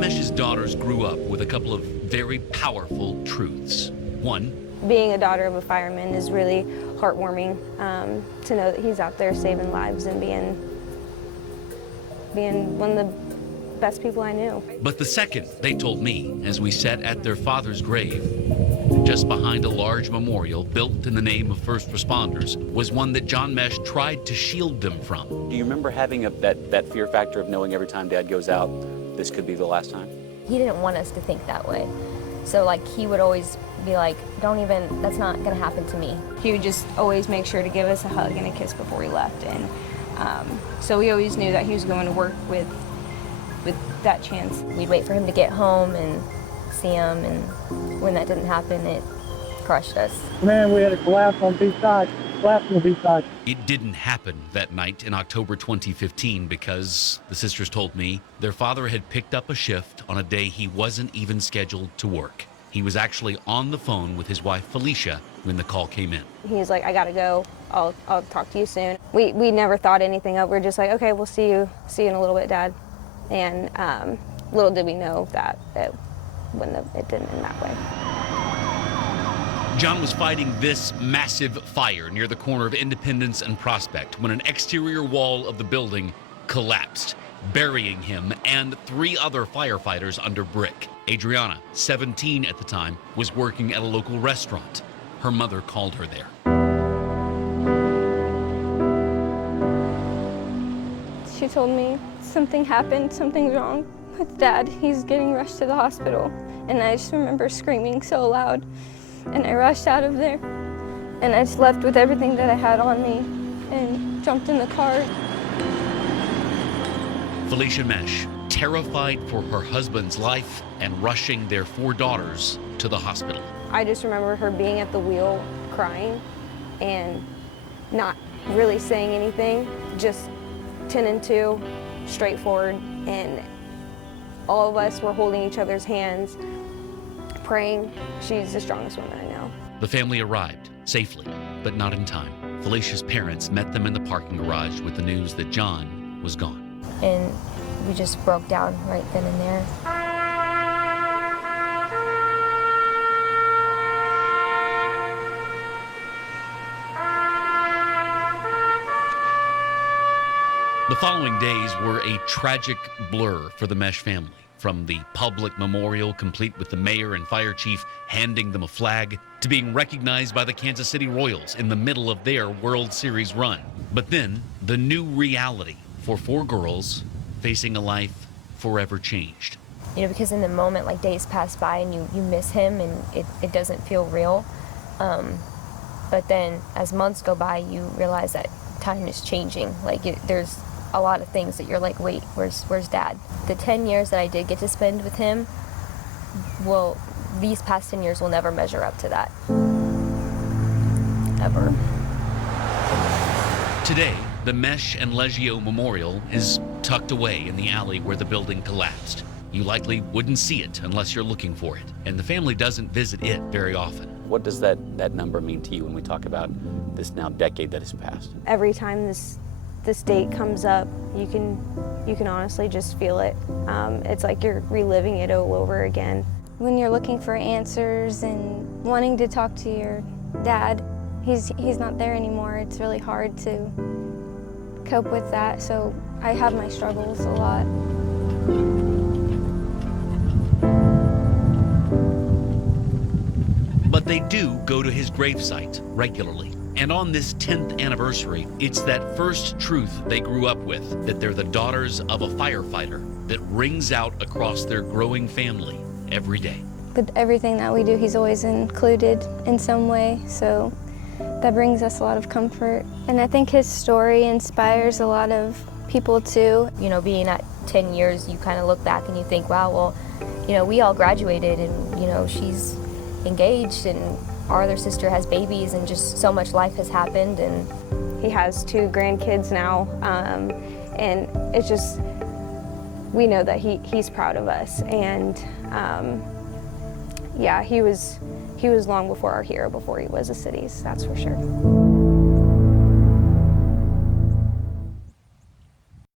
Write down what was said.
John Mesh's daughters grew up with a couple of very powerful truths. One, being a daughter of a fireman is really heartwarming, to know that he's out there saving lives and being one of the best people I knew. But the second, they told me, as we sat at their father's grave, just behind a large memorial built in the name of first responders, was one that John Mesh tried to shield them from. Do you remember having that fear factor of knowing every time Dad goes out, this could be the last time? He didn't want us to think that way. So like he would always be like, that's not gonna happen to me. He would just always make sure to give us a hug and a kiss before he left. And so we always knew that he was going to work with that chance. We'd wait for him to get home and see him, and when that didn't happen, it crushed us. Man, we had a collapse on B-side. It didn't happen that night in October 2015 because, the sisters told me, their father had picked up a shift on a day he wasn't even scheduled to work. He was actually on the phone with his wife Felicia when the call came in. He's like, I gotta go, I'll talk to you soon. We never thought anything of it. We're just like, okay, we'll see you in a little bit, Dad. And little did we know that it didn't end that way. John was fighting this massive fire near the corner of Independence and Prospect when an exterior wall of the building collapsed, burying him and 3 other firefighters under brick. Adriana, 17 at the time, was working at a local restaurant. Her mother called her there. She told me something happened, something's wrong with Dad. He's getting rushed to the hospital. And I just remember screaming so loud. And I rushed out of there. And I just left with everything that I had on me and jumped in the car. Felicia Mesh, terrified for her husband's life and rushing their 4 daughters to the hospital. I just remember her being at the wheel crying and not really saying anything, just 10 and 2, straightforward, and all of us were holding each other's hands, praying. She's the strongest woman I know. The family arrived safely, but not in time. Felicia's parents met them in the parking garage with the news that John was gone. And we just broke down right then and there. The following days were a tragic blur for the Mesh family. From the public memorial, complete with the mayor and fire chief handing them a flag, to being recognized by the Kansas City Royals in the middle of their World Series run. But then, the new reality for 4 girls facing a life forever changed. You know, because in the moment, like, days pass by and you miss him and it doesn't feel real. But then as months go by, you realize that time is changing. Like, there's a lot of things that you're like, wait, where's Dad? The 10 years that I did get to spend with him, well, these past 10 years will never measure up to that. Ever. Today, the Mesh and Leggio Memorial is tucked away in the alley where the building collapsed. You likely wouldn't see it unless you're looking for it, and the family doesn't visit it very often. What does that number mean to you when we talk about this now decade that has passed? Every time this date comes up, you can honestly just feel it. It's like you're reliving it all over again. When you're looking for answers and wanting to talk to your dad, he's not there anymore. It's really hard to cope with that, so I have my struggles a lot. But they do go to his gravesite regularly. And on this 10th anniversary, it's that first truth they grew up with, that they're the daughters of a firefighter, that rings out across their growing family every day. With everything that we do, he's always included in some way, so that brings us a lot of comfort. And I think his story inspires a lot of people too. You know, being at 10 years, you kind of look back and you think, wow, well, you know, we all graduated and, you know, she's engaged and our other sister has babies and just so much life has happened. And he has 2 grandkids now, and it's just, we know that he's proud of us. And yeah, he was long before our hero, before he was a city's, that's for sure.